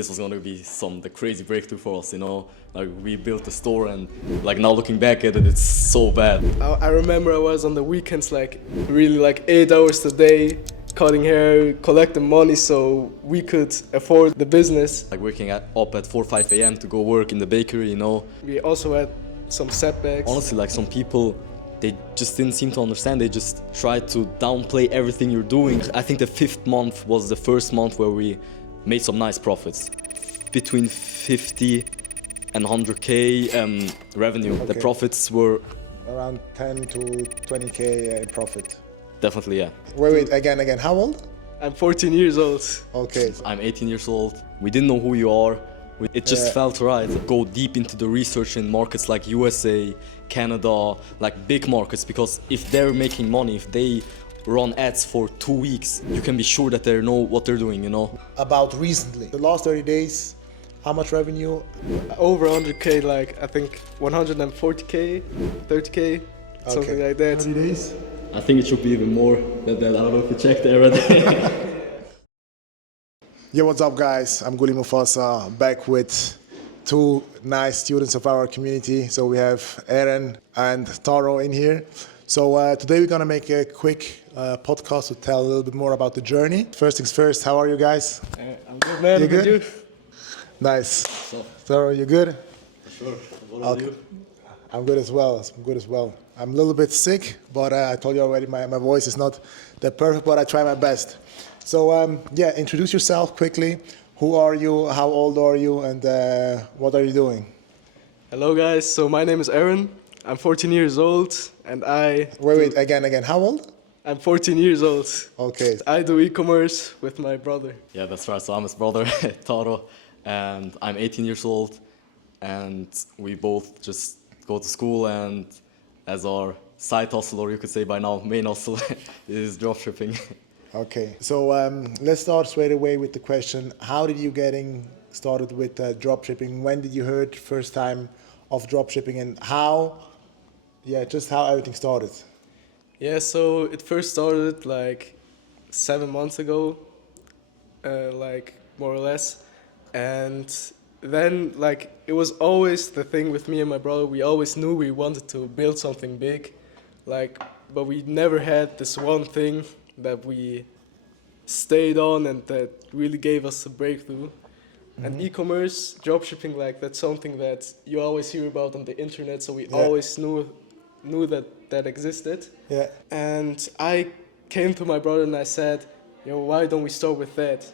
this was gonna be the crazy breakthrough for us, Like we built a store and like now looking back at it, it's so bad. I remember I was on the weekends like really like 8 hours a day, cutting hair, collecting money so we could afford the business. Like waking up at 4 or 5 a.m. to go work in the bakery, We also had some setbacks. Honestly, like some people, they just didn't seem to understand. They just tried to downplay everything you're doing. I think the 5th month was the first month where we made some nice profits. Between 50 and 100K revenue. Okay. The profits were Around 10 to 20K profit. definitely, yeah. Wait, again, how old? I'm 14 years old. Okay. I'm 18 years old. We didn't know who you are. It just felt right. Go deep into the research in markets like USA, Canada, like big markets, because if they're making money, if they run ads for 2 weeks, you can be sure that they know what they're doing, About recently, the last 30 days, how much revenue? Over 100K, like I think 140K, 30K, something like that. 30 days? I think it should be even more than that. I don't know if you checked everything. Yo, what's up guys? I'm Guli Mufasa, back with 2 nice students of our community. So we have Eren and Taro in here. So today we're gonna make a quick podcast to tell a little bit more about the journey. First things first, how are you guys? I'm good, man. You Good, good? you? Nice. Taro, you good? Sure. What about you? I'm good as well. I'm a little bit sick, but I told you already my voice is not that perfect, but I try my best. So introduce yourself quickly. Who are you? How old are you? And what are you doing? Hello, guys. So my name is Eren. I'm 14 years old, and Wait, again. How old? I'm 14 years old. Okay. I do e-commerce with my brother. Yeah, that's right. So I'm his brother, Taro, and I'm 18 years old, and we both just go to school, and as our side hustle, or you could say by now main hustle, is dropshipping. Okay. So let's start straight away with the question: how did you getting started with dropshipping? When did you heard first time of dropshipping, and how everything started? Yeah, so it first started like 7 months ago, like more or less. And then like it was always the thing with me and my brother, we always knew we wanted to build something big, but we never had this one thing that we stayed on and that really gave us a breakthrough. Mm-hmm. And e-commerce, dropshipping, like that's something that you always hear about on the internet, so we always knew that existed. Yeah. And I came to my brother and I said, why don't we start with that?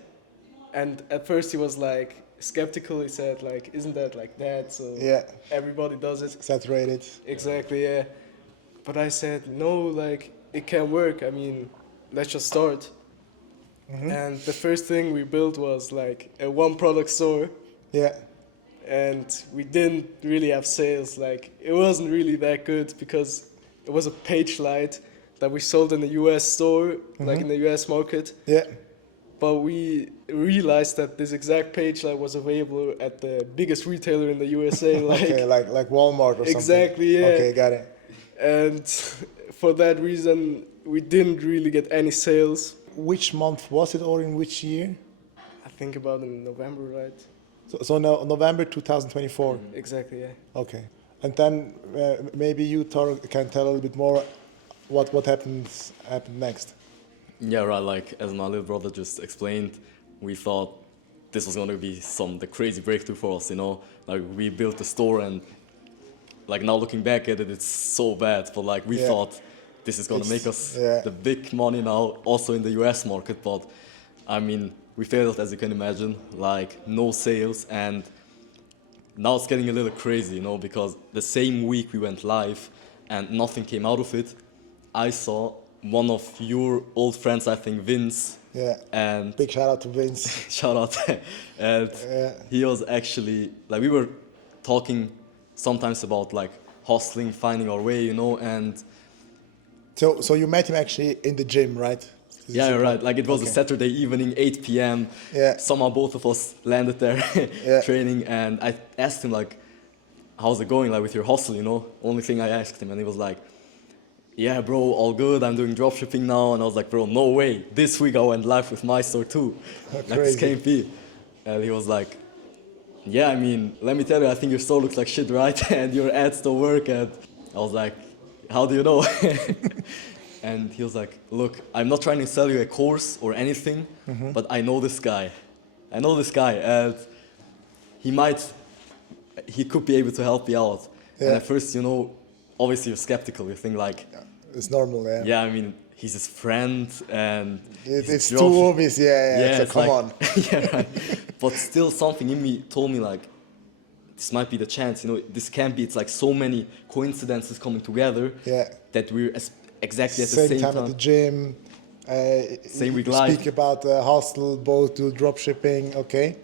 And at first he was like skeptical. He said like, isn't that like that? So everybody does it. Saturated. Exactly, yeah. But I said, no, like it can work. I mean, let's just start. Mm-hmm. And the first thing we built was like a one product store. Yeah. And we didn't really have sales. Like it wasn't really that good because it was a page light that we sold in the US store, like in the US market. Yeah. But we realized that this exact page light was available at the biggest retailer in the USA. like Walmart or something. Exactly, yeah. Okay, got it. And for that reason, we didn't really get any sales. Which month was it, or in which year? I think about in November, right? So November 2024? Exactly, yeah. Okay. And then maybe you, Taro, can tell a little bit more what happened next. Yeah, right. Like as my little brother just explained, we thought this was going to be the crazy breakthrough for us, Like we built a store and like now looking back at it, it's so bad. But like we thought this is going to make us the big money now, also in the US market. But I mean, we failed, as you can imagine, like no sales. And now it's getting a little crazy, because the same week we went live and nothing came out of it. I saw one of your old friends, I think Vince. Yeah. And big shout out to Vince. Shout out. And he was actually, like we were talking sometimes about like hustling, finding our way, and so you met him actually in the gym, right? Yeah, right. Like it was a Saturday evening, 8 p.m. Yeah. Somehow both of us landed there training, and I asked him like, how's it going, like with your hustle, Only thing I asked him, and he was like, yeah, bro, all good. I'm doing dropshipping now. And I was like, bro, no way. This week I went live with my store too. Like this can't be. And he was like, yeah, I mean, let me tell you, I think your store looks like shit, right? And your ads don't work. And I was like, how do you know? And he was like, look, I'm not trying to sell you a course or anything, but I know this guy. I know this guy, and he could be able to help you out. Yeah. And at first, you know, obviously you're skeptical. You think like, It's normal, yeah. yeah, I mean, he's his friend, and It's too obvious, yeah. So it's come like, on. yeah, right. But still, something in me told me like, this might be the chance. You know, this can't be. It's like so many coincidences coming together. Yeah. That we're exactly at the same time. At the gym. Same week you live. Speak about hostel, both do drop shipping, okay?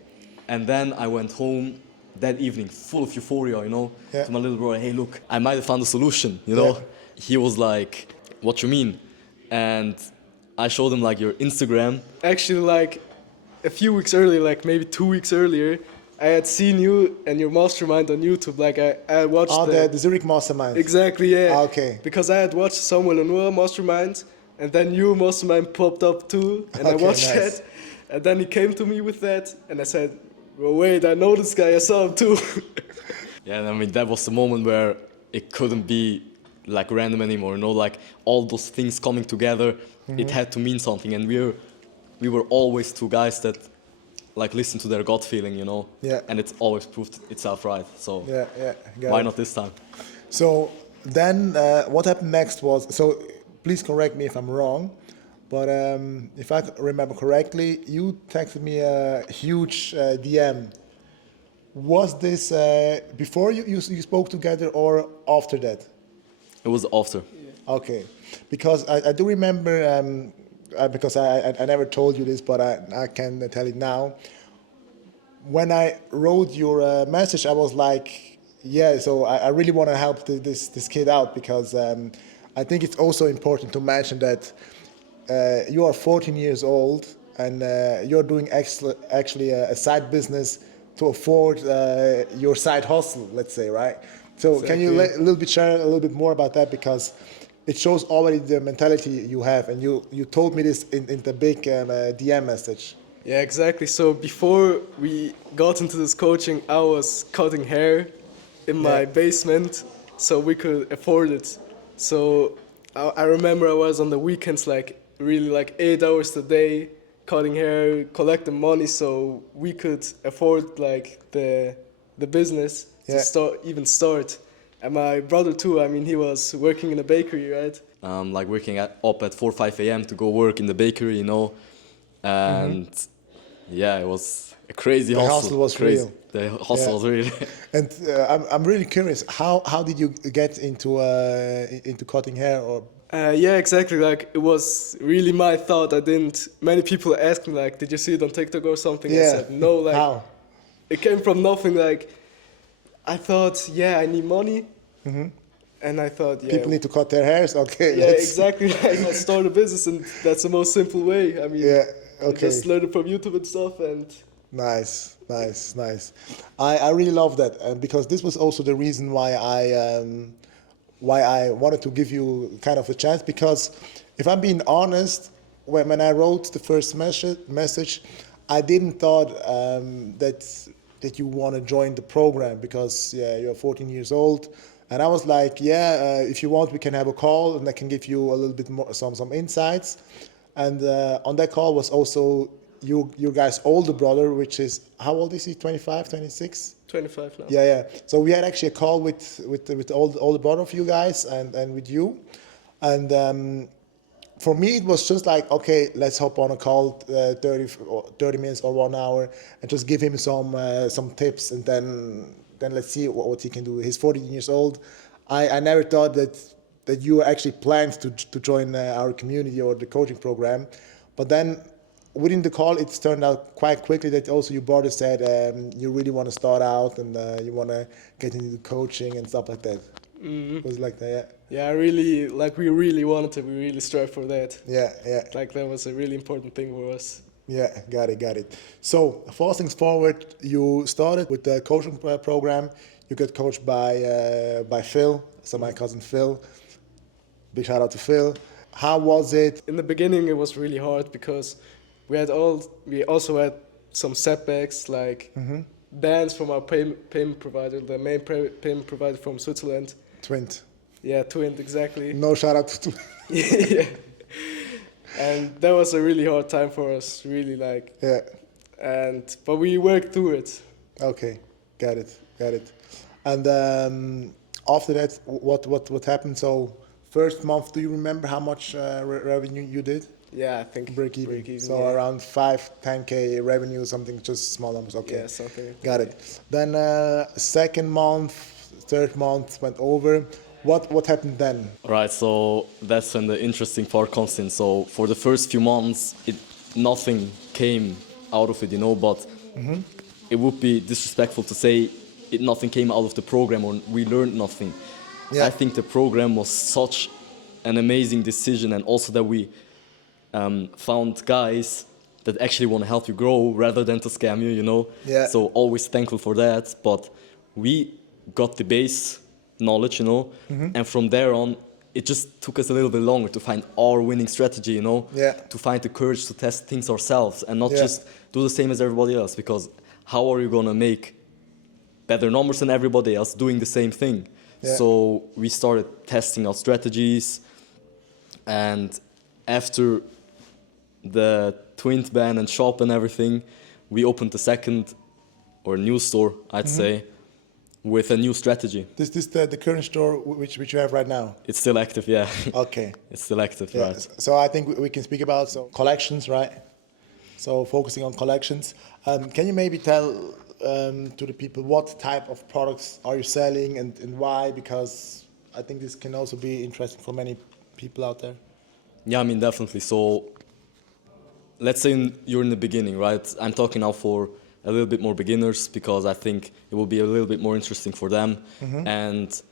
And then I went home that evening full of euphoria, you know, Yeah. to my little brother, hey, look, I might have found a solution, you know. Yeah. He was like, what you mean? And I showed him like your Instagram. Actually, like a few weeks earlier, like maybe 2 weeks earlier, I had seen you and your mastermind on YouTube. Like I watched The Zurich Mastermind. Exactly, yeah. Okay. Because I had watched Samuel Onuha mastermind, and then your mastermind popped up too, and I Okay, watched nice. that, and then he came to me with that, and I said, well, wait, I know this guy, I saw him too. Yeah, and I mean, that was the moment where it couldn't be like random anymore, you know, like all those things coming together, it had to mean something. And we were always two guys that like listen to their gut feeling, you know, Yeah. and it's always proved itself right. So Yeah, got why it. not this time? So then what happened next was, so please correct me if I'm wrong, but if I remember correctly, you texted me a huge DM. Was this before you spoke together or after that? It was after. Okay, because I do remember, because I never told you this, but I can tell it now. When I wrote your message, I was like, yeah, so I really want to help this kid out, because I think it's also important to mention that you are 14 years old and you're doing actually a side business to afford your side hustle, let's say, right? So can you a little bit share a little bit more about that, because it shows already the mentality you have, and you told me this in the big DM message. Yeah, exactly. So before we got into this coaching, I was cutting hair in my basement so we could afford it. So I remember I was on the weekends like really like 8 hours a day cutting hair, collecting money so we could afford like the business to start. And my brother too, I mean, he was working in a bakery, right? Like waking up at 4 or 5 a.m. to go work in the bakery, you know, and yeah, it was a crazy hustle. The hustle was crazy. real. The hustle was real. And I'm really curious, how did you get into cutting hair? Or Yeah, exactly. Like it was really my thought. Many people asked me like, did you see it on TikTok or something? I said no. Like how? It came from nothing. Like I thought, yeah, I need money, and I thought, yeah, People need to cut their hairs. Okay. yeah, exactly. Like I'll start a business, and that's the most simple way. I mean, Yeah. I Okay. just learned it from YouTube and stuff, and Nice. I really love that, because this was also the reason why I wanted to give you kind of a chance. Because if I'm being honest, when I wrote the first message, I didn't thought that you want to join the program, because you're 14 years old, and I was like, if you want, we can have a call, and I can give you a little bit more some insights. And on that call was also your guys' older brother, which is, how old is he? 25, 26? 25 now. Yeah. So we had actually a call with all the brother of you guys and with you, and for me it was just like, okay, let's hop on a call 30 minutes or 1 hour and just give him some tips, and then let's see what he can do. He's 14 years old. I never thought that you actually planned to join our community or the coaching program, but then within the call, it turned out quite quickly that also your brother said you really want to start out and you want to get into coaching and stuff like that. It was like that, Yeah, we really wanted it. We really strive for that. yeah. Like that was a really important thing for us. Yeah, got it. So, fast things forward, you started with the coaching program. You got coached by Phil, so my cousin Phil. Big shout out to Phil. How was it? In the beginning, it was really hard because we also had some setbacks, like bans from our payment provider, the main payment provider from Switzerland. Twint. Yeah, Twint, exactly. No shout out to Yeah. And that was a really hard time for us, really, like. Yeah. But we worked through it. Okay. Got it. And after that, what happened? So first month, do you remember how much revenue you did? Yeah, I think Break even. So yeah. around 10K revenue, something, just small numbers. Okay. Yeah, something. Got it. Then second month, third month went over. What happened then? Right, so that's when the interesting part comes in. So for the first few months, nothing came out of it, but it would be disrespectful to say nothing came out of the program or we learned nothing. Yeah. I think the program was such an amazing decision, and also that we found guys that actually want to help you grow rather than to scam you. Yeah. So always thankful for that. But we got the base knowledge, and from there on, it just took us a little bit longer to find our winning strategy, Yeah. to find the courage to test things ourselves and not Yeah. just do the same as everybody else, because how are you going to make better numbers than everybody else doing the same thing? Yeah. So we started testing our strategies, and after the Twint ban and shop and everything, we opened the second or new store, I'd say, with a new strategy. This the current store which you have right now? It's still active, yeah. Okay. It's still active, Yeah. right. So I think we can speak about collections, right? So focusing on collections. Can you maybe tell to the people what type of products are you selling and why? Because I think this can also be interesting for many people out there. Yeah, I mean, definitely. So let's say you're in the beginning, right? I'm talking now for a little bit more beginners because I think it will be a little bit more interesting for them. And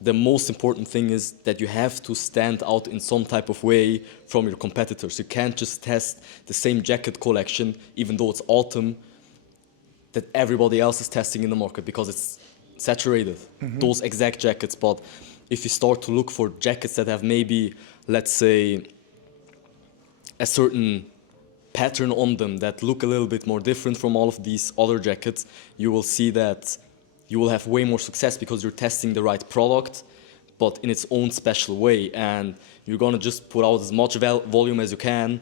the most important thing is that you have to stand out in some type of way from your competitors. You can't just test the same jacket collection, even though it's autumn, that everybody else is testing in the market because it's saturated, those exact jackets. But if you start to look for jackets that have maybe, let's say, a certain pattern on them that look a little bit more different from all of these other jackets, you will see that you will have way more success because you're testing the right product, but in its own special way. And you're gonna just put out as much volume as you can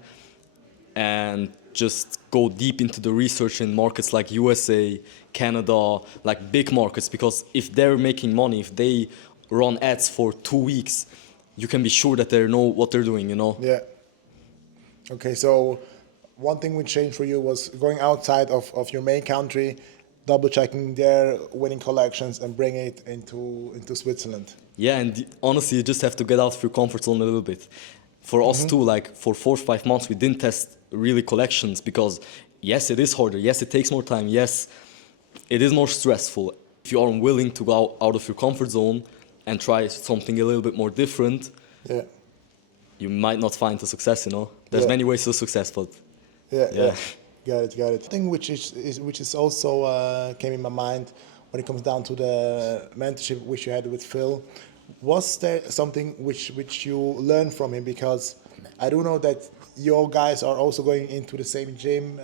and just go deep into the research in markets like USA, Canada, like big markets, because if they're making money, if they run ads for 2 weeks, you can be sure that they know what they're doing, Yeah. Okay, so one thing which changed for you was going outside of your main country, double checking their winning collections and bringing it into Switzerland. Yeah, and honestly, you just have to get out of your comfort zone a little bit. For us too, like for 4 or 5 months, we didn't test really collections because yes, it is harder. Yes, it takes more time. Yes, it is more stressful. If you are unwilling to go out of your comfort zone and try something a little bit more different, Yeah. you might not find the success, There's Yeah. many ways to success, but Yeah. Got it. Thing which is also came in my mind when it comes down to the mentorship which you had with Phil. Was there something which you learned from him? Because I do know that your guys are also going into the same gym.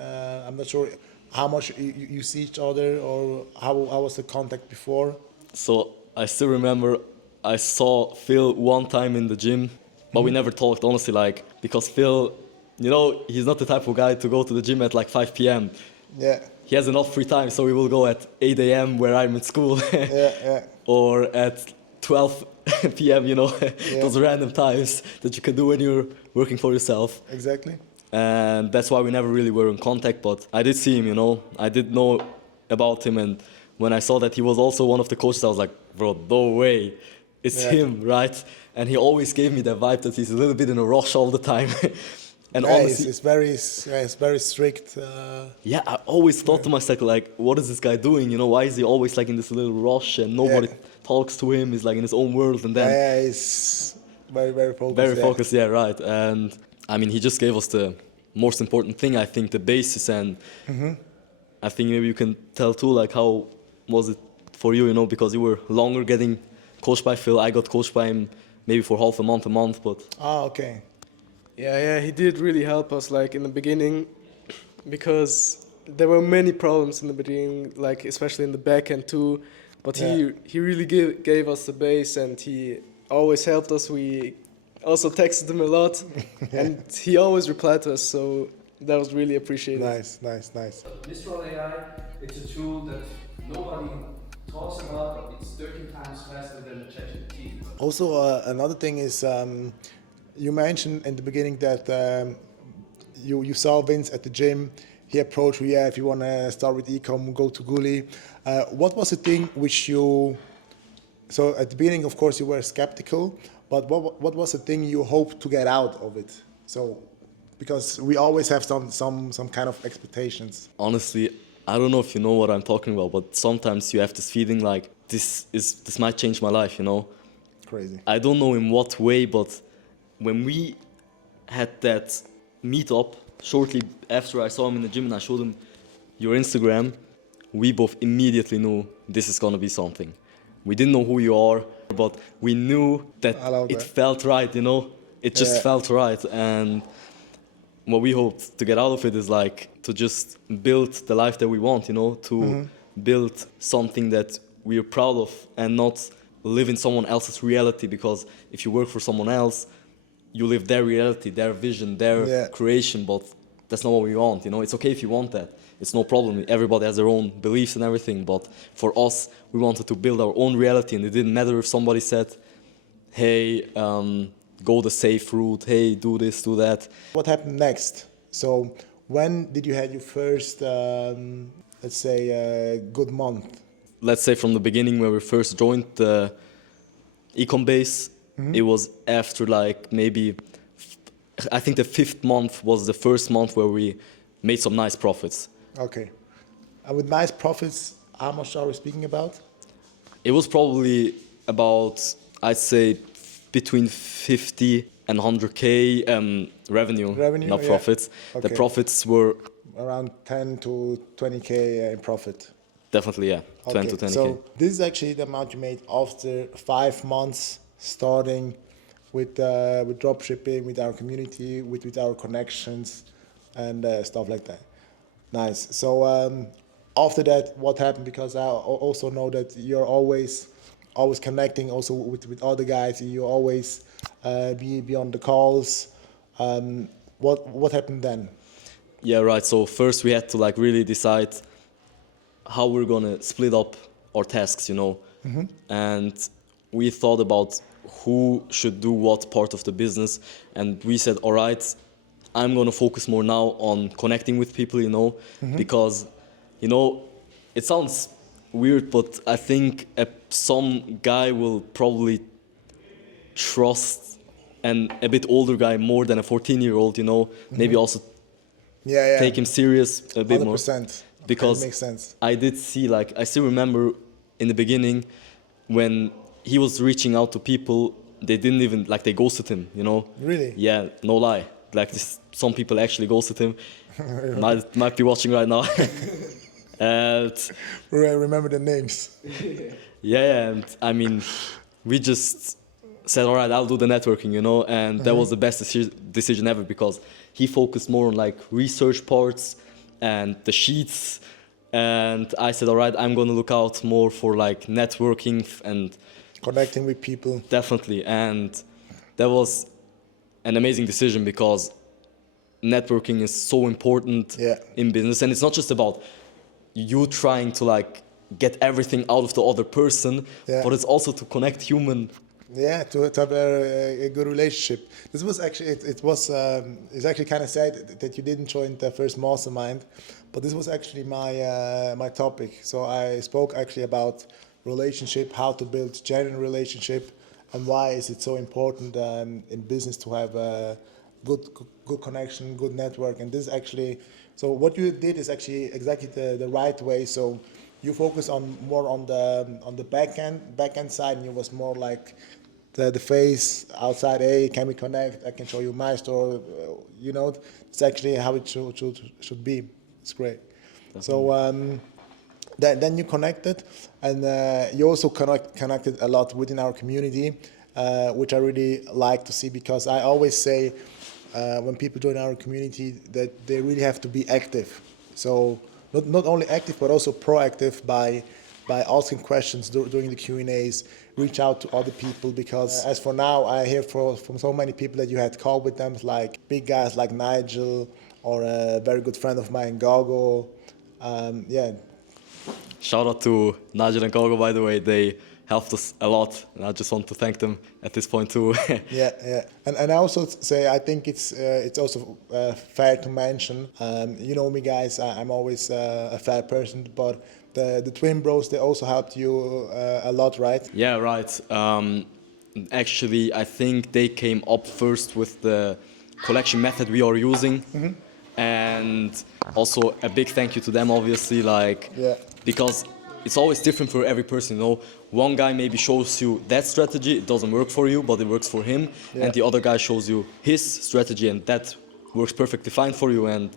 I'm not sure how much you see each other or how was the contact before. So I still remember I saw Phil one time in the gym, but we never talked, honestly, because Phil, he's not the type of guy to go to the gym at 5 p.m. Yeah. He has enough free time, so we will go at 8 a.m. where I'm in school. Yeah. Or at 12 p.m., those random times that you can do when you're working for yourself. Exactly. And that's why we never really were in contact, but I did see him, I did know about him, and when I saw that he was also one of the coaches, I was like, bro, no way, it's him, right? And he always gave me the vibe that he's a little bit in a rush all the time. And honestly, it's very strict. yeah, I always thought to myself, what is this guy doing? Why is he always in this little rush and nobody talks to him? He's in his own world, and then he's very focused. very focused, yeah, right. And I mean, he just gave us the most important thing, I think, the basis. And I think maybe you can tell too, how was it for you, because you were longer getting coached by Phil. I got coached by him maybe for half a month, but Okay. Yeah, he did really help us in the beginning because there were many problems in the beginning, like especially in the back end too. But he really gave us the base, and he always helped us. We also texted him a lot, and he always replied to us. So that was really appreciated. Nice, nice, nice. Mistral AI, it's a tool that nobody talks about, but it's 13 times faster than ChatGPT. Also, another thing is you mentioned in the beginning that you saw Vince at the gym. He approached you, if you want to start with ecom, go to Guli. What was the thing which you, so at the beginning, of course, you were skeptical, but what was the thing you hoped to get out of it? So, because we always have some kind of expectations. Honestly, I don't know if you know what I'm talking about, but sometimes you have this feeling like this might change my life, you know? Crazy. I don't know in what way, but when we had that meetup, shortly after I saw him in the gym and I showed him your Instagram, we both immediately knew this is gonna be something. We didn't know who you are, but we knew that it felt right, you know? It just felt right. And what we hoped to get out of it is like to just build the life that we want, you know? To build something that we are proud of and not live in someone else's reality, because if you work for someone else, you live their reality, their vision, their creation, but that's not what we want, you know? It's okay if you want that. It's no problem. Everybody has their own beliefs and everything, but for us, we wanted to build our own reality, and it didn't matter if somebody said, hey, go the safe route, hey, do this, do that. What happened next? So when did you have your first, let's say, good month? Let's say from the beginning when we first joined the ecom base, it was after like maybe, I think the 5th month was the first month where we made some nice profits. Okay. And with nice profits, how much are we speaking about? It was probably about, I'd say, between 50 and 100K revenue, not profits. Okay. The profits were around 10 to 20K in profit. Definitely, yeah, 10 to 20K. So this is actually the amount you made after 5 months starting with dropshipping, with our community, with our connections and stuff like that. Nice. So after that, what happened? Because I also know that you're always connecting also with other guys. You always be on the calls. What happened then? Yeah, right. So first we had to like really decide how we're gonna split up our tasks, you know. And we thought about who should do what part of the business, and we said, all right, I'm gonna focus more now on connecting with people, you know, because, you know, it sounds weird, but I think some guy will probably trust a bit older guy more than a 14-year-old, you know, maybe also take him serious a bit 100%. More. Because makes sense. I did see, like, I still remember in the beginning when he was reaching out to people, they didn't even, like, they ghosted him, you know? Really? Yeah, no lie. Like, some people actually ghosted him. might be watching right now. And remember the names. Yeah, and I mean, we just said, all right, I'll do the networking, you know? And that was the best decision ever, because he focused more on, like, research parts and the sheets. And I said, all right, I'm going to look out more for, like, networking and connecting with people. Definitely. And that was an amazing decision, because networking is so important in business. And it's not just about you trying to, like, get everything out of the other person, but it's also to connect human. Yeah, to have a good relationship. This was actually, it's actually kind of sad that you didn't join the first mastermind, but this was actually my topic. So I spoke actually about relationship, how to build genuine relationship, and why is it so important in business to have a good connection, good network. And this actually, so what you did is actually exactly the right way. So you focus more on the back end side, and you was more like the face outside. Hey, can we connect? I can show you my store. You know, it's actually how it should be. It's great. Definitely. So then you connected, and you also connected a lot within our community, which I really like to see, because I always say when people join our community that they really have to be active. So not only active but also proactive by asking questions during the Q&As, reach out to other people, because as for now, I hear from so many people that you had call with them, like big guys like Nigel or a very good friend of mine, Gago. Yeah. Shout out to Nigel and Gogo, by the way. They helped us a lot, and I just want to thank them at this point too. Yeah. And I also say I think it's also fair to mention. You know me, guys. I'm always a fair person, but the twin bros, they also helped you a lot, right? Yeah, right. Actually, I think they came up first with the collection method we are using, and also a big thank you to them, obviously, like because it's always different for every person. You know, one guy maybe shows you that strategy, it doesn't work for you, but it works for him, and the other guy shows you his strategy, and that works perfectly fine for you. And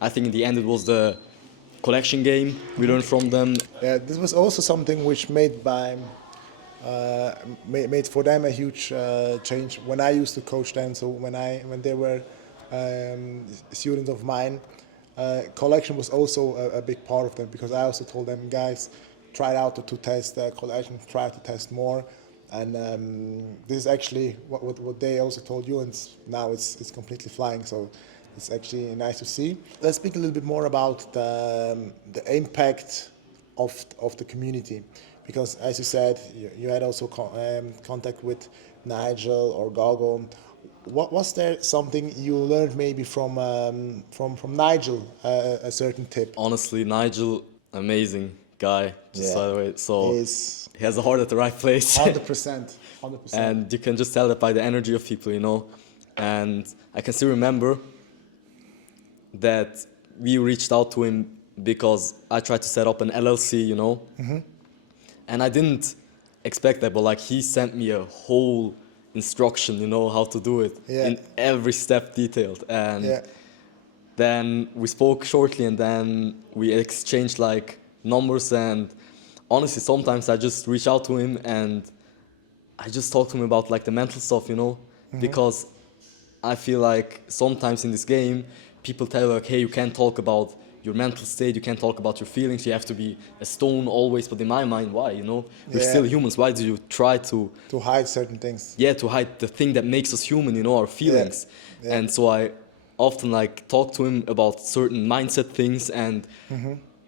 I think in the end, it was the collection game we learned from them. Yeah, this was also something which made for them a huge change when I used to coach them. So when they were students of mine, collection was also a big part of them, because I also told them, guys, try out to test collection, try to test more, and this is actually what they also told you, and now it's completely flying. So it's actually nice to see. Let's speak a little bit more about the impact of the community, because as you said, you had also contact with Nigel or Gago. What was there something you learned maybe from Nigel, a certain tip? Honestly, Nigel, amazing guy, just by the way. So he has a heart at the right place. 100%. And you can just tell that by the energy of people, you know. And I can still remember that we reached out to him because I tried to set up an LLC, you know. And I didn't expect that, but like he sent me a whole instruction, you know, how to do it in every step detailed. And then we spoke shortly, and then we exchanged like numbers. And honestly, sometimes I just reach out to him and I just talk to him about like the mental stuff, you know, because I feel like sometimes in this game, people tell you like, hey, you can't talk about your mental state, you can't talk about your feelings, you have to be a stone always. But in my mind, why, you know? We're still humans. Why do you try to hide certain things? Yeah, to hide the thing that makes us human, you know, our feelings. And so I often like talk to him about certain mindset things, and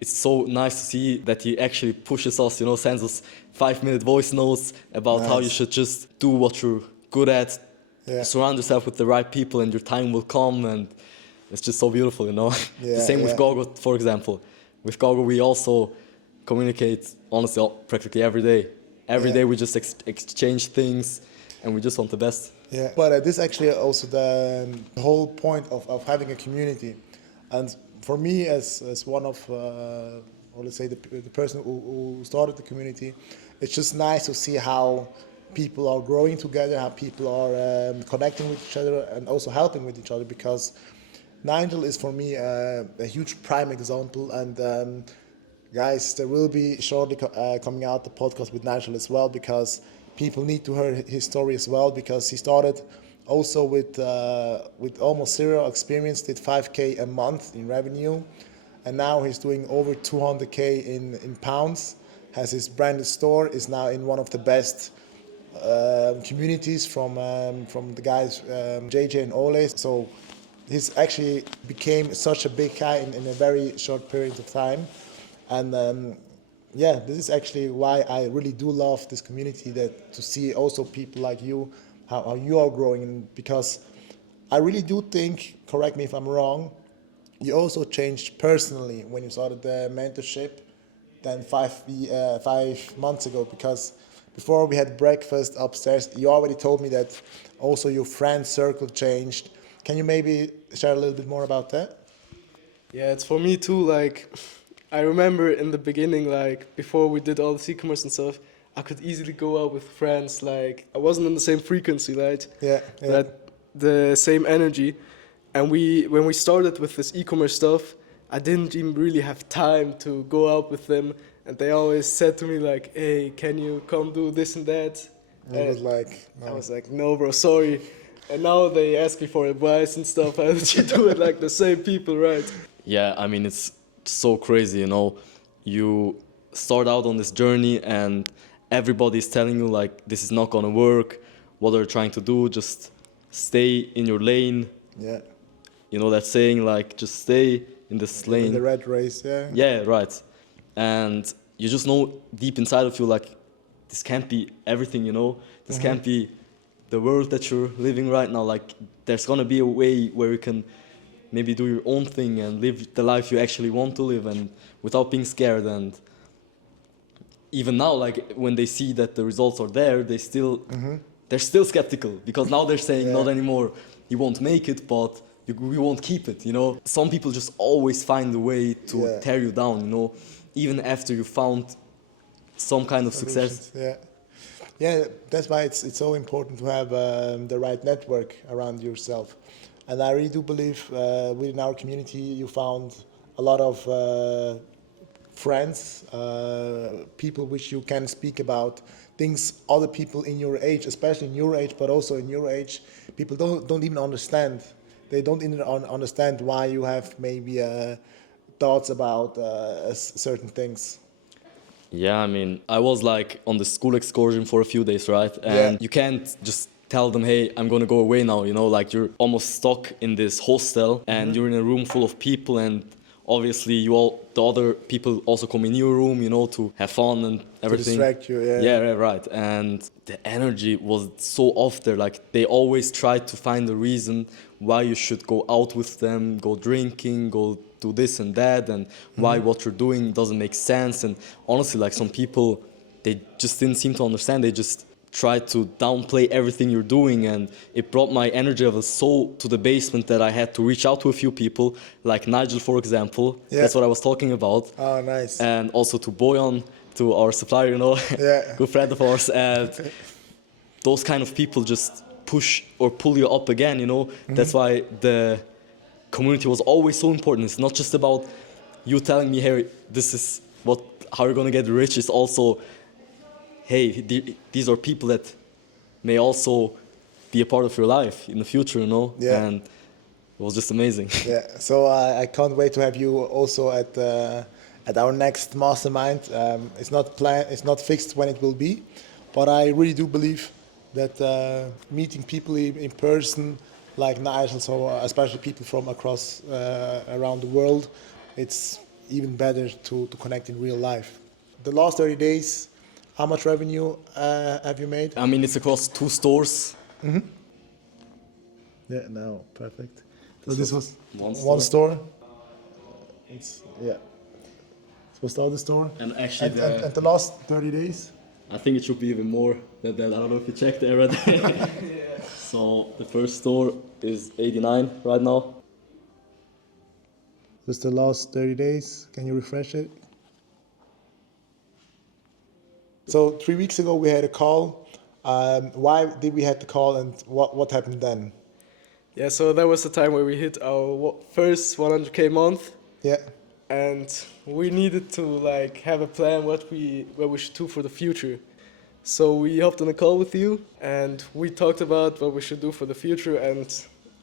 it's so nice to see that he actually pushes us, you know, sends us 5-minute voice notes about how you should just do what you're good at, surround yourself with the right people, and your time will come. And it's just so beautiful, you know. The same with Gogo, for example. With Gogo, we also communicate, honestly, practically every day. Every day we just exchange things, and we just want the best. Yeah, but this is actually also the whole point of having a community. And for me, as one of, or let's say the person who started the community, it's just nice to see how people are growing together, how people are connecting with each other and also helping with each other, because Nigel is for me a huge prime example. And guys, there will be shortly coming out the podcast with Nigel as well, because people need to hear his story as well, because he started also with almost zero experience, did 5K a month in revenue, and now he's doing over 200K in pounds, has his branded store, is now in one of the best communities from the guys JJ and Ole. So he's actually became such a big guy in a very short period of time. And this is actually why I really do love this community, that to see also people like you, how you are growing, because I really do think, correct me if I'm wrong, you also changed personally when you started the mentorship than 5 months ago, because before we had breakfast upstairs, you already told me that also your friend circle changed. Can you maybe share a little bit more about that? Yeah, it's for me too. Like, I remember in the beginning, like before we did all the eCommerce and stuff, I could easily go out with friends. Like, I wasn't on the same frequency, right? The same energy. And when we started with this e-commerce stuff, I didn't even really have time to go out with them. And they always said to me like, hey, can you come do this and that? And I was like, no, bro, sorry. And now they ask me for advice and stuff. How did you do it? Like the same people, right? Yeah, I mean, it's so crazy, you know. You start out on this journey and everybody's telling you like this is not gonna work. What are you trying to do? Just stay in your lane. Yeah. You know that saying, like just stay in this lane. In the red race, yeah. Yeah, right. And you just know deep inside of you, like, this can't be everything, you know? This can't be the world that you're living right now. Like, there's gonna be a way where you can maybe do your own thing and live the life you actually want to live and without being scared. And even now, like, when they see that the results are there, they're still skeptical because now they're saying, not anymore, you won't make it, but we won't keep it, you know? Some people just always find a way to tear you down, you know? Even after you found some kind of success. Yeah, that's why it's so important to have the right network around yourself. And I really do believe within our community you found a lot of friends, people which you can speak about things other people in your age, especially in your age, but also in your age, people don't even understand. They don't even understand why you have maybe thoughts about certain things. Yeah, I mean, I was like on the school excursion for a few days, right? And you can't just tell them, hey, I'm gonna go away now, you know, like you're almost stuck in this hostel and you're in a room full of people and obviously the other people also come in your room, you know, to have fun and everything. To distract you, Yeah, right. And the energy was so off there. Like they always tried to find a reason why you should go out with them, go drinking, go do this and that, and why what you're doing doesn't make sense. And honestly, like some people, they just didn't seem to understand. They just tried to downplay everything you're doing, and it brought my energy level so to the basement that I had to reach out to a few people, like Nigel, for example. That's what I was talking about. Oh, nice. And also to Boyan, to our supplier, you know, good friend of ours. And those kind of people just push or pull you up again, you know. That's why the community was always so important. It's not just about you telling me, hey, this is how you're gonna get rich. It's also, hey, these are people that may also be a part of your life in the future, you know? And it was just amazing. So I can't wait to have you also at our next mastermind. It's not fixed when it will be, but I really do believe that meeting people in person, like Nigel, so especially people from across around the world, it's even better to connect in real life. The last 30 days, how much revenue have you made? I mean, it's across 2 stores. Yeah, no, perfect. So this was one store. This was the other store. And actually, and the last 30 days? I think it should be even more than that. I don't know if you checked it already. So the first store is 89 right now. Just the last 30 days. Can you refresh it? So 3 weeks ago we had a call. Why did we have the call and what happened then? Yeah, so that was the time where we hit our first 100K month. Yeah. And we needed to like have a plan what we should do for the future. So we hopped on a call with you and we talked about what we should do for the future. And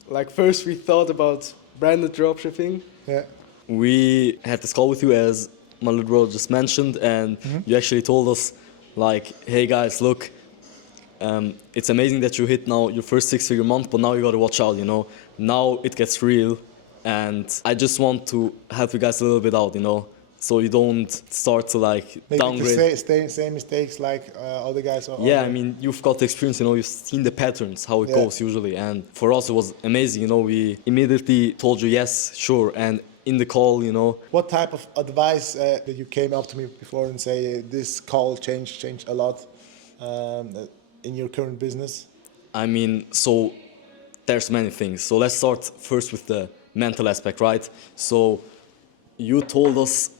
like first we thought about branded dropshipping. Yeah. We had this call with you, as my little brother just mentioned, and you actually told us like, hey guys, look, it's amazing that you hit now your first 6-figure month, but now you gotta watch out, you know. Now it gets real, and I just want to help you guys a little bit out, you know, so you don't start to like downgrade. Maybe same mistakes like other guys. I mean, you've got the experience, you know, you've seen the patterns, how it goes usually, and for us it was amazing, you know. We immediately told you yes, sure, and in the call, you know. What type of advice that you came up to me before and say this call changed a lot in your current business? I mean, so there's many things. So let's start first with the mental aspect, right? So you told us,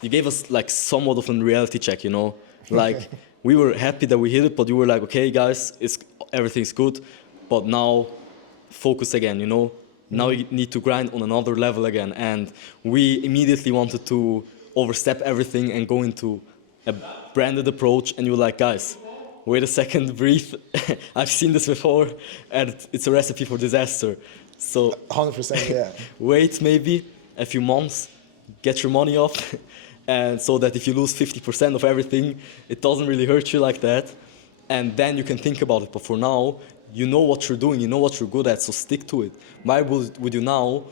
you gave us like somewhat of a reality check, you know. Like we were happy that we hit it, but you were like, okay, guys, everything's good, but now focus again, you know. Now you need to grind on another level again. And we immediately wanted to overstep everything and go into a branded approach. And you were like, guys, wait a second, breathe. I've seen this before, and it's a recipe for disaster. So 100%, yeah. wait maybe a few months, get your money up, and so that if you lose 50% of everything, it doesn't really hurt you like that. And then you can think about it. But for now, you know what you're doing, you know what you're good at, so stick to it. Why would you now,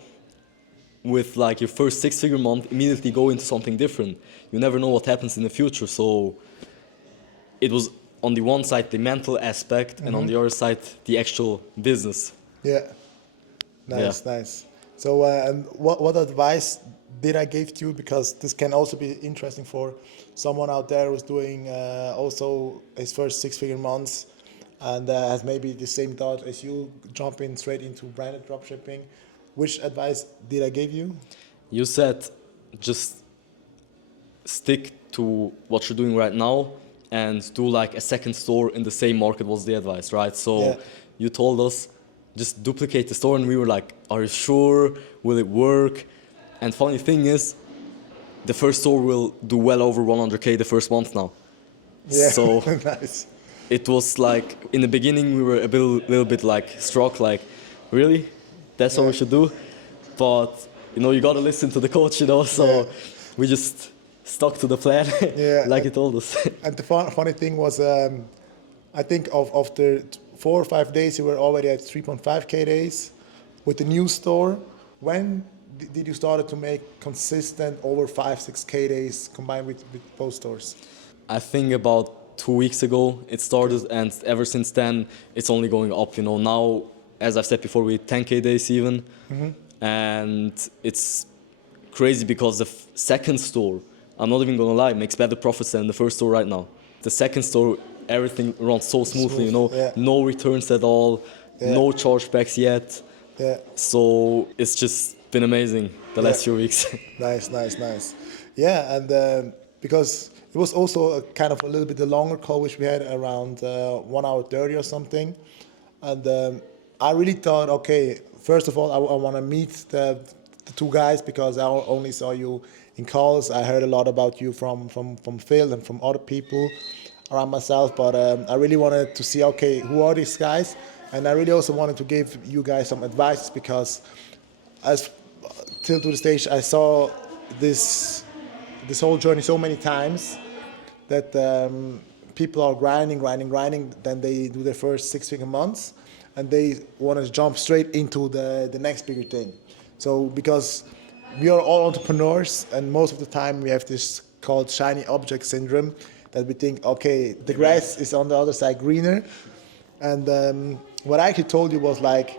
with like your first six-figure month, immediately go into something different? You never know what happens in the future. So it was on the one side the mental aspect, and on the other side the actual business. Yeah. Nice, nice. So, and what advice did I give to you? Because this can also be interesting for someone out there who's doing also his first six-figure months and has maybe the same thought as you, jumping straight into branded dropshipping. Which advice did I give you? You said just stick to what you're doing right now and do like a second store in the same market was the advice, right? So you told us just duplicate the store, and we were like, are you sure? Will it work? And funny thing is, the first store will do well over 100K the first month now. Yeah, so nice. It was like, in the beginning we were a little bit like struck, like, really? That's what we should do? But, you know, you gotta listen to the coach, you know, so we just stuck to the plan, like he told us. And the funny thing was, I think after 4 or 5 days, you were already at 3.5K days with the new store. When did you start to make consistent over 5-6K days combined with both stores? I think about 2 weeks ago it started, and ever since then it's only going up. You know, now, as I've said before, we 10K days even, and it's crazy because the second store, I'm not even gonna lie, makes better profits than the first store right now. The second store, everything runs so smoothly, you know, no returns at all, no chargebacks yet. So it's just been amazing the last few weeks. Nice. Yeah, and because it was also a kind of a little bit a longer call, which we had around 1 hour 30 or something. And I really thought, okay, first of all, I want to meet the two guys because I only saw you in calls. I heard a lot about you from Phil and from other people around myself, but I really wanted to see, okay, who are these guys? And I really also wanted to give you guys some advice because as till to the stage, I saw this whole journey so many times that people are grinding, then they do their first six-figure months and they want to jump straight into the next bigger thing. So because we are all entrepreneurs, and most of the time we have this called shiny object syndrome, that we think, okay, the grass is on the other side greener. And what I actually told you was like,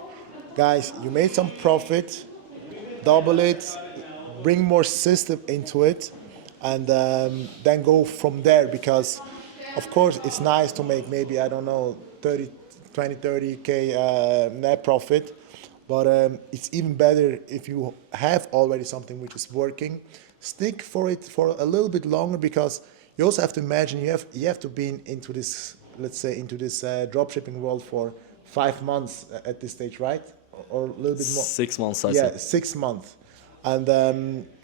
guys, you made some profit, double it, bring more system into it, and then go from there. Because of course it's nice to make maybe, I don't know, 30K net profit, but it's even better if you have already something which is working. Stick for it for a little bit longer, because you also have to imagine you have to be into this, let's say, into this dropshipping world for 5 months at this stage, right? Or a little bit more. 6 months, I Yeah, said. 6 months. And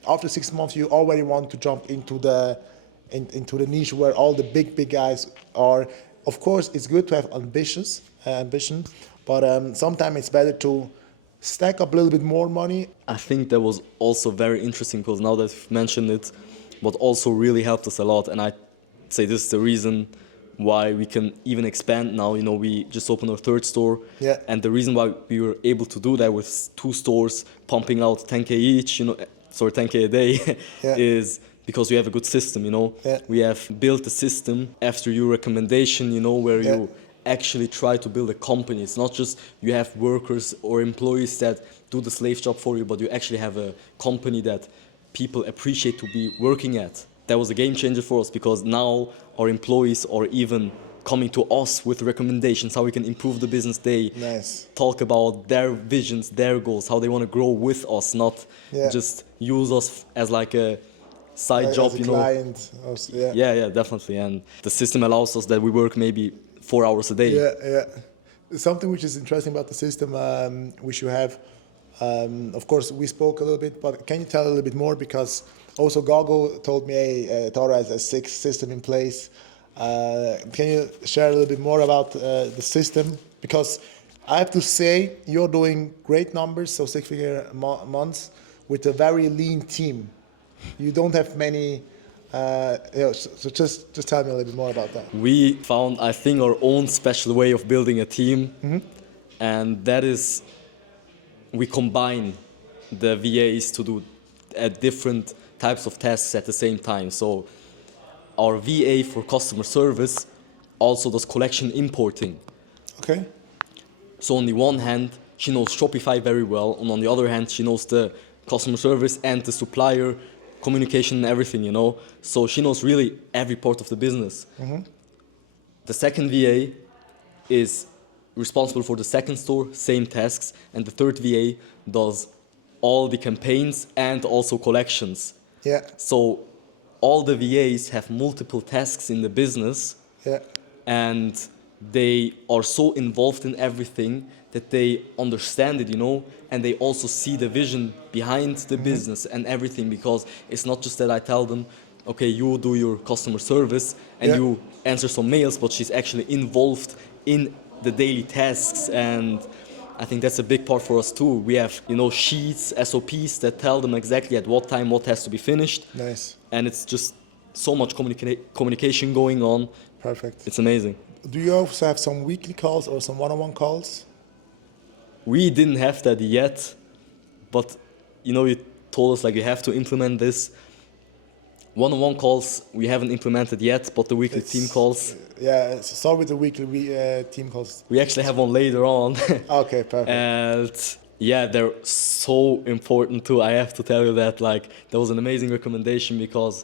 after 6 months, you already want to jump into the niche where all the big guys are. Of course, it's good to have ambition, but sometimes it's better to stack up a little bit more money. I think that was also very interesting, because now that you've mentioned it, what also really helped us a lot, and I'd say this is the reason why we can even expand now. You know, we just opened our third store, and the reason why we were able to do that with 2 stores pumping out 10K each, 10K a day, is because we have a good system. We have built a system after your recommendation, where you actually try to build a company. It's not just you have workers or employees that do the slave job for you, but you actually have a company that people appreciate to be working at. That was a game changer for us, because now our employees are even coming to us with recommendations, how we can improve the business. They talk about their visions, their goals, how they want to grow with us, not just use us as like a side job, as a client. Also, yeah, definitely. And the system allows us that we work maybe 4 hours a day. Yeah. Something which is interesting about the system which you have, of course, we spoke a little bit, but can you tell a little bit more? Because also Gago told me, hey, Taro has a 6 system in place. Can you share a little bit more about the system? Because I have to say, you're doing great numbers, so 6-figure months, with a very lean team. you don't have many. So just tell me a little bit more about that. We found, I think, our own special way of building a team, and that is we combine the VAs to do different types of tasks at the same time. So our VA for customer service also does collection importing. Okay. So on the one hand, she knows Shopify very well, and on the other hand, she knows the customer service and the supplier communication and everything, you know. So she knows really every part of the business. The second VA is responsible for the second store, same tasks, and the third VA does all the campaigns and also collections. Yeah. So all the VAs have multiple tasks in the business, Yeah. and they are so involved in everything that they understand it, you know, and they also see the vision behind the business and everything, because it's not just that I tell them, okay, you do your customer service and Yeah. you answer some mails, but she's actually involved in the daily tasks, and I think that's a big part for us too. We have, you know, sheets, SOPs that tell them exactly at what time what has to be finished. Nice. And it's just so much communication going on. Perfect. It's amazing. Do you also have some weekly calls or some one-on-one calls? We didn't have that yet, but you know, you told us like you have to implement this. One-on-one calls we haven't implemented yet, but the weekly team calls. Yeah, start with the weekly team calls. We actually have one later on. Okay, perfect. And yeah, they're so important too. I have to tell you that like that was an amazing recommendation, because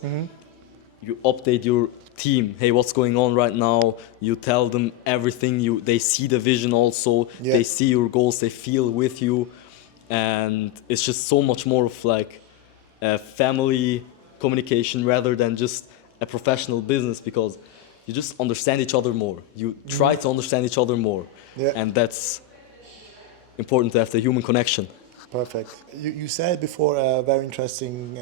you update your team. Hey, what's going on right now? You tell them everything. They see the vision also. Yeah. They see your goals. They feel with you, and it's just so much more of like a family communication rather than just a professional business, because you just understand each other more. You try to understand each other more, Yeah. and that's important to have the human connection. Perfect. You said before a very interesting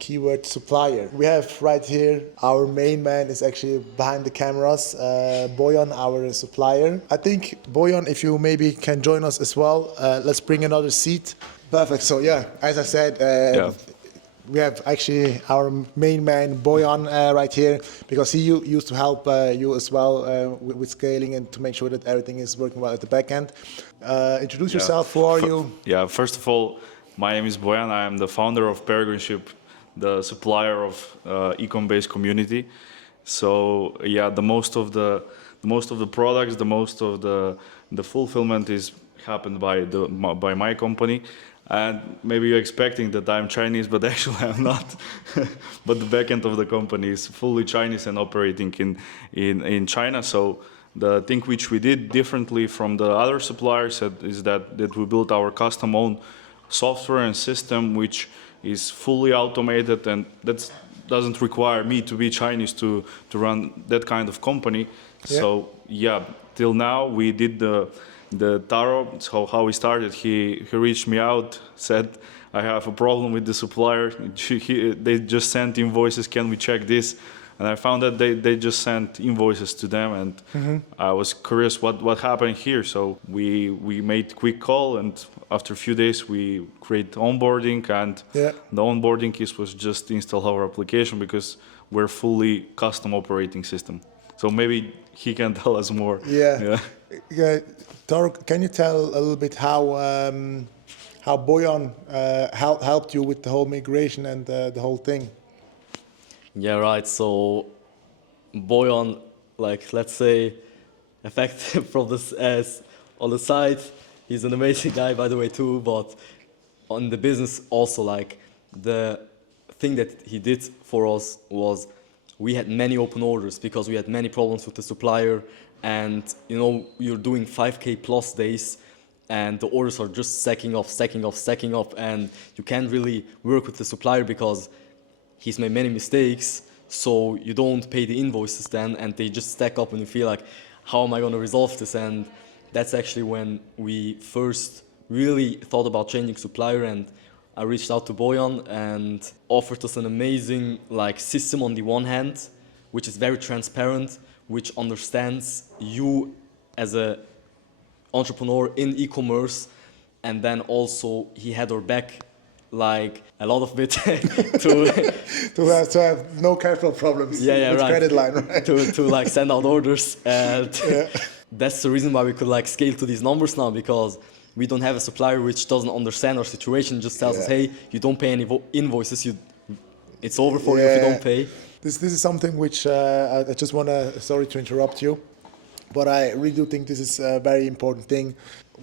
keyword, supplier. We have right here, our main man is actually behind the cameras, Boyan, our supplier. I think, Boyan, if you maybe can join us as well, let's bring another seat. Perfect. So yeah, as I said, we have actually our main man, Boyan, right here, because he used to help you as well with scaling and to make sure that everything is working well at the back end. Introduce yourself, who are you? Yeah, first of all, my name is Boyan. I am the founder of Peregrineship, the supplier of ecom-based community. So yeah, the most of the products, the most of the fulfillment is happened by my company. And maybe you're expecting that I'm Chinese, but actually I'm not. But the backend of the company is fully Chinese and operating in China. So the thing which we did differently from the other suppliers is that we built our custom own software and system, which is fully automated, and that doesn't require me to be Chinese to run that kind of company. Yeah. So yeah, till now we did the Taro. So how we started, he reached me out, said, I have a problem with the supplier. They just sent invoices, can we check this? And I found that they just sent invoices to them, and I was curious what happened here. So we made quick call, and after a few days we create onboarding, and the onboarding was just install our application, because we're fully custom operating system. So maybe he can tell us more. Yeah. Taro, can you tell a little bit how Boyan helped you with the whole migration and the whole thing? Yeah, right. So Boyan, like, let's say, effective from this as on the side, he's an amazing guy, by the way, too. But on the business also, like, the thing that he did for us was we had many open orders because we had many problems with the supplier. And, you know, you're doing 5K plus days and the orders are just stacking up. And you can't really work with the supplier because he's made many mistakes. So you don't pay the invoices then, and they just stack up and you feel like, how am I going to resolve this? And that's actually when we first really thought about changing supplier, and I reached out to Boyan and offered us an amazing system on the one hand, which is very transparent, which understands you as a entrepreneur in e-commerce, and then also he had our back like a lot of it to to have no cash flow problems with credit line, right? to like send out orders, and that's the reason why we could like scale to these numbers now, because we don't have a supplier which doesn't understand our situation, just tells us, hey, you don't pay any invoices, it's over for you if you don't pay. This is something which I just want to, sorry to interrupt you, but I really do think this is a very important thing.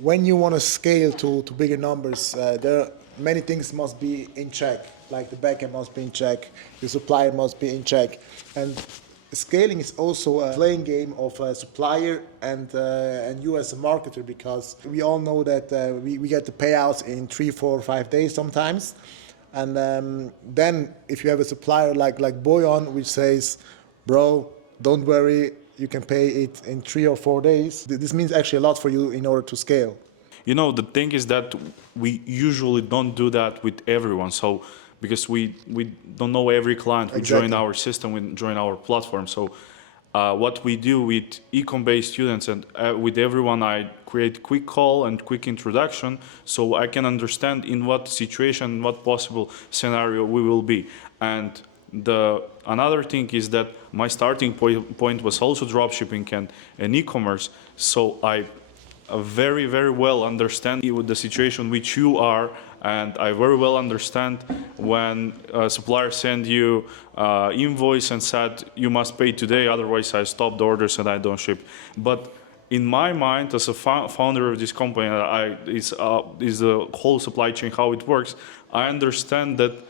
When you want to scale to bigger numbers, there are many things must be in check, like the backend must be in check, the supplier must be in check. And scaling is also a playing game of a supplier and you as a marketer, because we all know that we get the payouts in 3, 4, 5 days sometimes. And then if you have a supplier like Boyan, which says, bro, don't worry, you can pay it in 3 or 4 days, this means actually a lot for you in order to scale. You know, the thing is that we usually don't do that with everyone. So because we don't know every client who join our system, we join our platform. So what we do with ecom-based students and with everyone, I create quick call and quick introduction so I can understand in what situation, what possible scenario we will be. And another thing is that my starting point was also dropshipping and e-commerce. So I very, very well understand the situation which you are, and I very well understand when a supplier send you invoice and said you must pay today, otherwise I stop the orders and I don't ship. But in my mind, as a founder of this company, is the whole supply chain, how it works. I understand that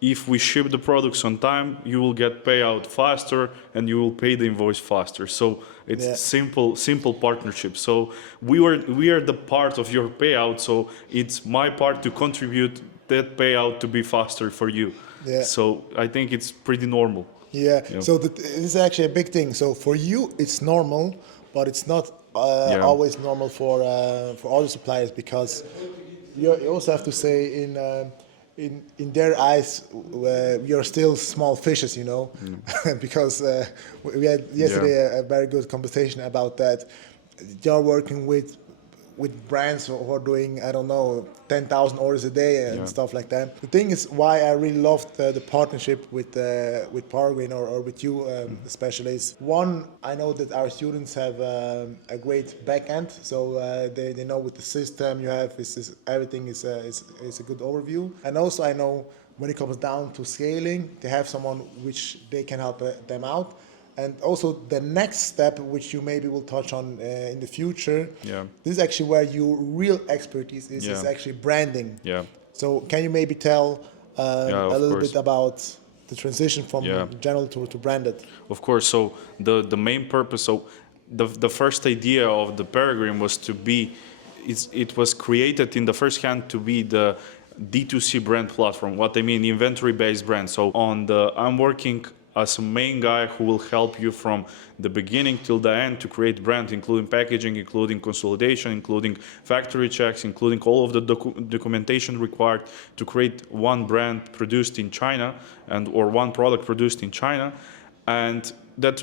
if we ship the products on time, you will get payout faster and you will pay the invoice faster. So it's simple partnership. So we are the part of your payout. So it's my part to contribute that payout to be faster for you. Yeah. So I think it's pretty normal. Yeah. So this is actually a big thing. So for you, it's normal, but it's not always normal for other suppliers, because you also have to say in their eyes, we are still small fishes, you know, because we had yesterday a very good conversation about that. You're working with brands who are doing, I don't know, 10,000 orders a day and stuff like that. The thing is why I really loved the partnership with Paragreen or with you especially is, one, I know that our students have a great backend, so they know with the system you have, everything is a good overview. And also I know when it comes down to scaling, they have someone which they can help them out. And also the next step, which you maybe will touch on in the future, this is actually where your real expertise is actually branding. Yeah. So can you maybe tell a little bit about the transition from general to branded? Of course. So the main purpose, so the first idea of the Peregrine was to be, it was created in the first hand to be the D2C brand platform. What I mean, inventory-based brand. So I'm working as a main guy who will help you from the beginning till the end to create brand, including packaging, including consolidation, including factory checks, including all of the documentation required to create one brand produced in China or one product produced in China, and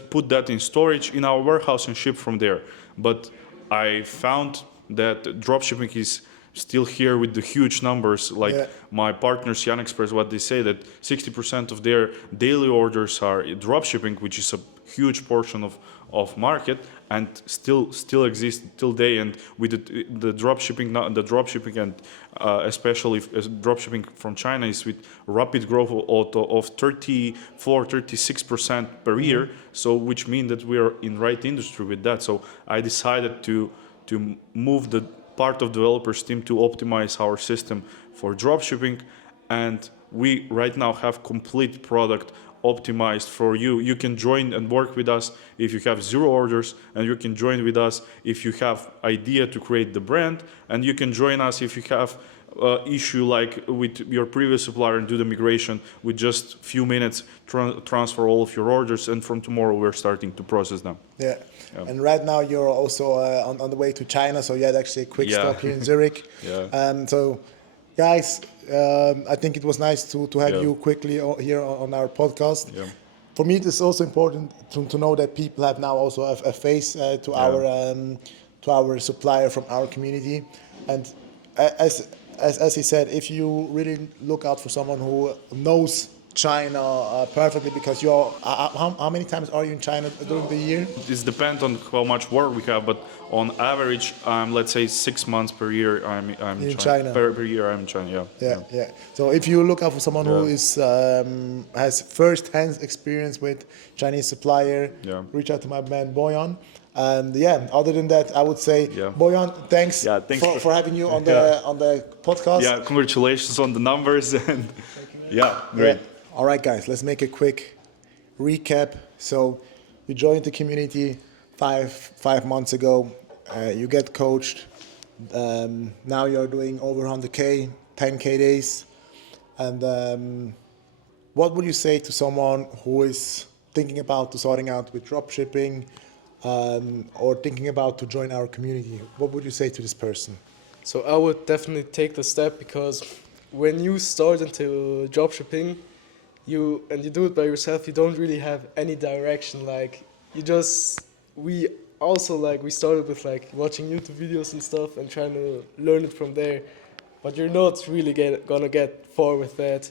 put that in storage in our warehouse and ship from there. But I found that dropshipping is still here with the huge numbers, like my partners Yan Express, what they say that 60% of their daily orders are dropshipping, which is a huge portion of market, and still exists till day. And with the dropshipping and especially dropshipping from China is with rapid growth of 34-36% per year. So which means that we are in right industry with that. So I decided to move the part of developers team to optimize our system for dropshipping, and we right now have complete product optimized for you. You can join and work with us if you have 0 orders, and you can join with us if you have idea to create the brand, and you can join us if you have issue like with your previous supplier and do the migration with just few minutes, transfer all of your orders, and from tomorrow we're starting to process them. Yeah. And right now you're also on the way to China, so you had actually a quick stop here in Zurich. So guys, I think it was nice to have you quickly here on our podcast. For me, it is also important to know that people have now also a face to our supplier from our community. And as he said, if you really look out for someone who knows China perfectly, because you're how many times are you in China during the year? It depends on how much work we have, but on average, let's say 6 months per year. I'm In China. Per year, I'm in China. Yeah. So if you look out for someone who is has first-hand experience with Chinese supplier, reach out to my man Boyan. And other than that, I would say, Boyan, thanks, thanks for having you on the podcast. Yeah, congratulations on the numbers and great. All right, guys, let's make a quick recap. So you joined the community five months ago. You get coached. Now you're doing over 100K, 10K days. And what would you say to someone who is thinking about starting out with dropshipping or thinking about to join our community? What would you say to this person? So I would definitely take the step, because when you start into dropshipping, you do it by yourself, you don't really have any direction. Like we started with like watching YouTube videos and stuff and trying to learn it from there, but you're not really gonna get far with that.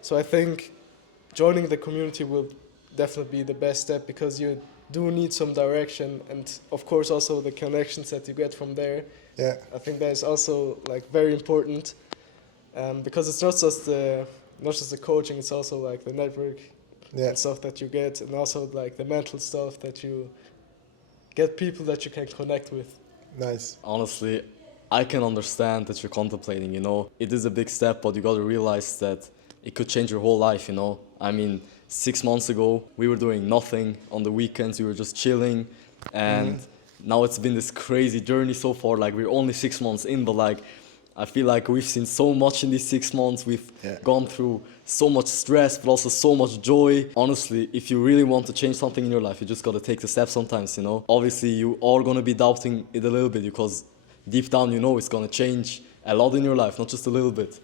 So I think joining the community will definitely be the best step, because you do need some direction, and of course also the connections that you get from there. Yeah, I think that is also like very important, because it's not just the coaching, it's also like the network and stuff that you get, and also like the mental stuff that you get, people that you can connect with. Nice. Honestly, I can understand that you're contemplating, you know. It is a big step, but you got to realize that it could change your whole life, you know. I mean, 6 months ago, we were doing nothing. On the weekends, we were just chilling. And now it's been this crazy journey so far. Like, we're only 6 months in, but like, I feel like we've seen so much in these 6 months. We've gone through so much stress, but also so much joy. Honestly, if you really want to change something in your life, you just got to take the step sometimes, you know. Obviously, you are going to be doubting it a little bit, because deep down, you know it's going to change a lot in your life, not just a little bit.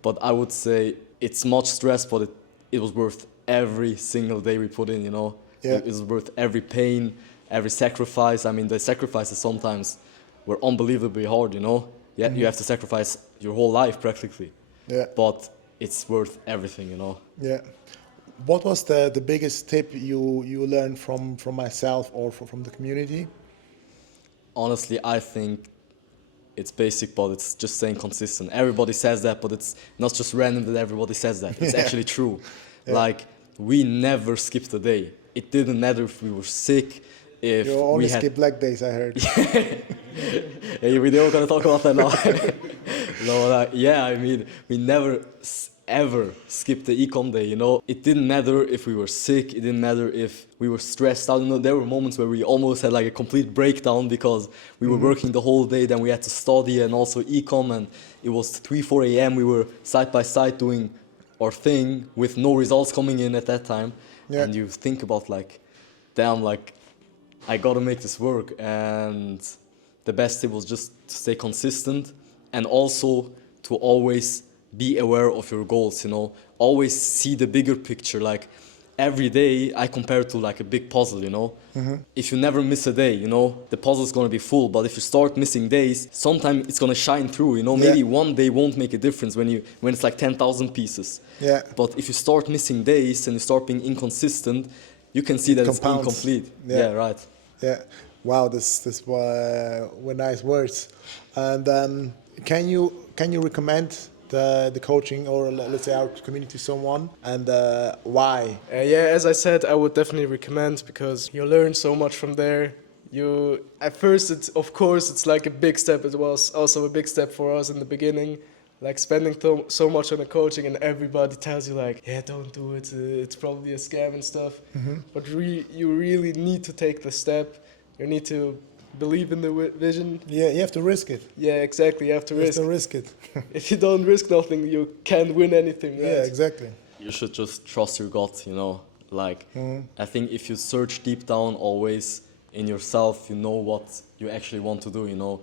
But I would say it's much stress, but it was worth every single day we put in, you know. It was worth every pain, every sacrifice. I mean, the sacrifices sometimes were unbelievably hard, you know. Yeah, you have to sacrifice your whole life practically. Yeah. But it's worth everything, you know. Yeah. What was the biggest tip you learned from myself or from the community? Honestly, I think it's basic, but it's just staying consistent. Everybody says that, but it's not just random that everybody says that. It's actually true. Like, we never skipped a day. It didn't matter if we were sick, if you only we had... skip leg days, I heard. Yeah, we don't gonna talk about that now. No, I mean, we never ever skipped the ecom day, you know. It didn't matter if we were sick, it didn't matter if we were stressed out. You know, there were moments where we almost had like a complete breakdown because we were working the whole day, then we had to study and also ecom, and it was 3-4 a.m. We were side by side doing our thing with no results coming in at that time. And you think about like, damn, like, I gotta make this work. And the best tip was just to stay consistent, and also to always be aware of your goals, you know. Always see the bigger picture. Like, every day I compare it to like a big puzzle, you know. If you never miss a day, you know, the puzzle's gonna be full. But if you start missing days, sometimes it's gonna shine through, you know. Maybe one day won't make a difference when it's like 10,000 pieces. But if you start missing days and you start being inconsistent, you can see that it's incomplete. Right. Wow, this were nice words. And can you recommend the coaching, or let's say our community, to someone, and why? As I said, I would definitely recommend, because you learn so much from there. At first, it's like a big step. It was also a big step for us in the beginning, like spending so much on the coaching, and everybody tells you like, yeah, don't do it, it's probably a scam and stuff. But you really need to take the step. You need to believe in the vision. Yeah, you have to risk it. Yeah, exactly. You have to risk it. If you don't risk nothing, you can't win anything, right? Yeah, exactly. You should just trust your gut, you know. Like, I think if you search deep down always in yourself, you know what you actually want to do, you know.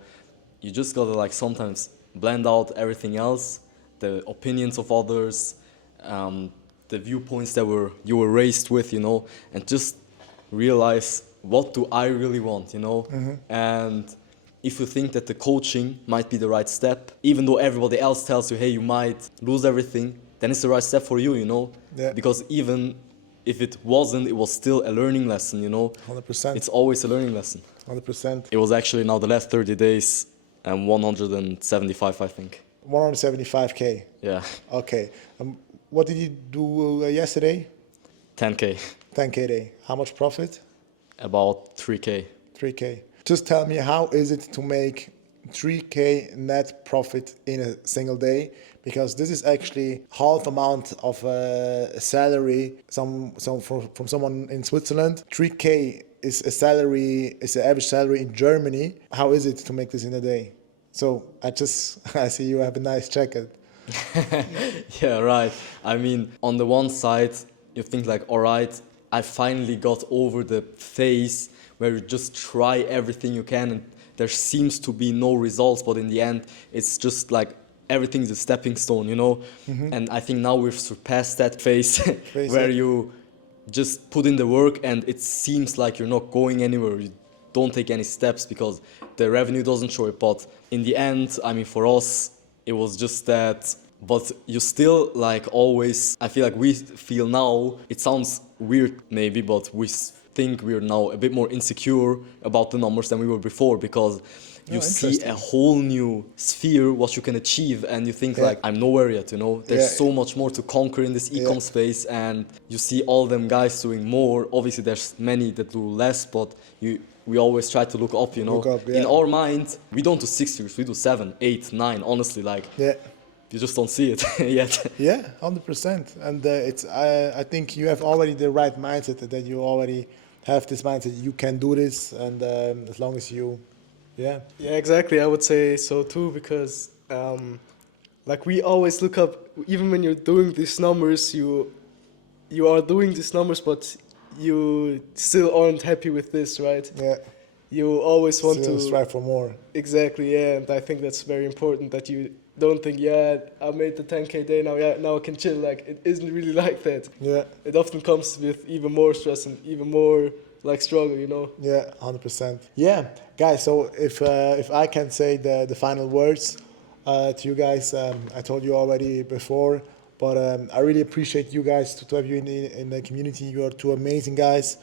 You just gotta like sometimes blend out everything else, the opinions of others, the viewpoints that you were raised with, you know, and just realize, what do I really want, you know? And if you think that the coaching might be the right step, even though everybody else tells you, hey, you might lose everything, then it's the right step for you, you know? Yeah. Because even if it wasn't, it was still a learning lesson, you know? 100%. It's always a learning lesson. 100%. It was actually now the last 30 days and 175, I think. 175K. Yeah, Okay. What did you do yesterday? 10K, 10K day. How much profit? about 3K. 3K. Just tell me, how is it to make 3K net profit in a single day? Because this is actually half amount of a salary from someone in Switzerland. 3K is a salary, is the average salary in Germany. How is it to make this in a day? So I see you have a nice jacket. Yeah, right. I mean, on the one side, you think like, all right, I finally got over the phase where you just try everything you can and there seems to be no results, but in the end, it's just like everything is a stepping stone, you know? And I think now we've surpassed that phase where you just put in the work and it seems like you're not going anywhere. You don't take any steps because the revenue doesn't show it. But in the end, I mean, for us, it was just that. But you still, like always, I feel like we feel now, it sounds weird maybe, but we think we're now a bit more insecure about the numbers than we were before because you see a whole new sphere what you can achieve and you think like, I'm nowhere yet, you know? There's so much more to conquer in this e-com space and you see all them guys doing more. Obviously, there's many that do less, but we always try to look up, you know? In our mind, we don't do 6 figures, we do 7, 8, 9, honestly, like... You just don't see it yet. Yeah, 100%. And I think you have already the right mindset that you already have this mindset. You can do this, and as long as you, Yeah, exactly. I would say so too because, like we always look up. Even when you're doing these numbers, you are doing these numbers, but you still aren't happy with this, right? Yeah. You always want still to strive for more. Exactly. Yeah, and I think that's very important that you don't think, yeah, I made the 10K day now. Yeah, now I can chill. Like it isn't really like that. Yeah. It often comes with even more stress and even more like struggle, you know. Yeah, 100%. Yeah, guys. So if I can say the final words to you guys, I told you already before, but I really appreciate you guys to have you in the community. You are two amazing guys.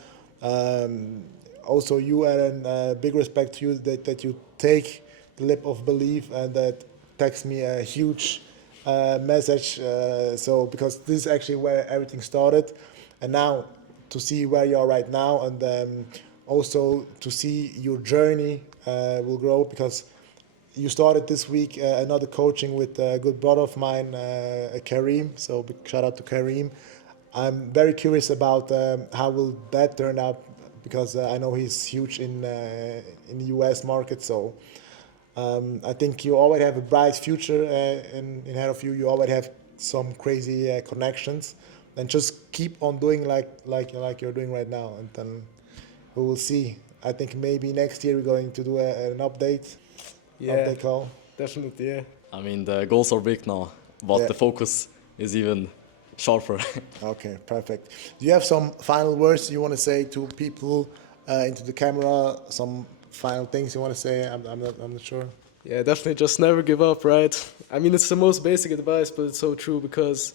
Also, you, Eren, big respect to you that you take the leap of belief and that text me a huge message. So because this is actually where everything started, and now to see where you are right now, and also to see your journey will grow because you started this week another coaching with a good brother of mine, Kareem. So big shout out to Kareem. I'm very curious about how will that turn out because I know he's huge in the US market. So I think you already have a bright future in ahead of you. You already have some crazy connections, and just keep on doing like you're doing right now, and then we will see. I think maybe next year we're going to do an update. Yeah, update call. Definitely. Yeah. I mean, the goals are big now, but the focus is even sharper. Okay, perfect. Do you have some final words you want to say to people into the camera? Some final things you want to say? I'm not sure. Yeah, definitely just never give up, right? I mean, it's the most basic advice, but it's so true because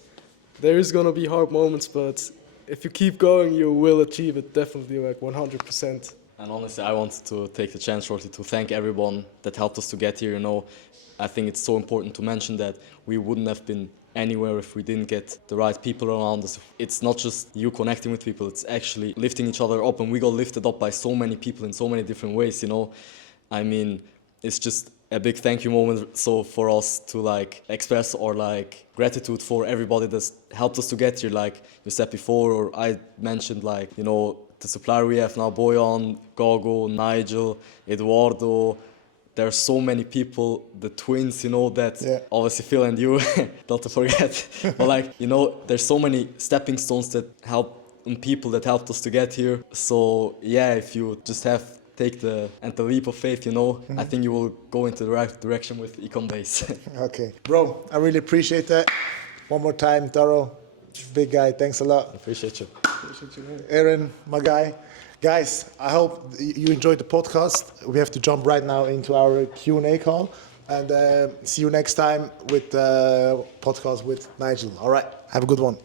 there is gonna be hard moments, but if you keep going, you will achieve it definitely, like 100%. And honestly, I wanted to take the chance shortly to thank everyone that helped us to get here, you know. I think it's so important to mention that we wouldn't have been anywhere if we didn't get the right people around us. It's not just you connecting with people, it's actually lifting each other up, and we got lifted up by so many people in so many different ways, you know. I mean, it's just a big thank you moment so for us to like express our like gratitude for everybody that's helped us to get here, like you said before, or I mentioned, like, you know, the supplier we have now, Boyan, Gogo, Nigel, Eduardo. There are so many people, the twins, you know, that obviously Phil and you, not to forget. But like, you know, there's so many stepping stones that help, and people that helped us to get here. So yeah, if you just take the leap of faith, you know, I think you will go into the right direction with Ecom Base. Okay. Bro, I really appreciate that. One more time, Taro, big guy, thanks a lot. I appreciate you. Eren, my guy. Guys, I hope you enjoyed the podcast. We have to jump right now into our Q&A call. And see you next time with podcast with Nigel. All right, have a good one.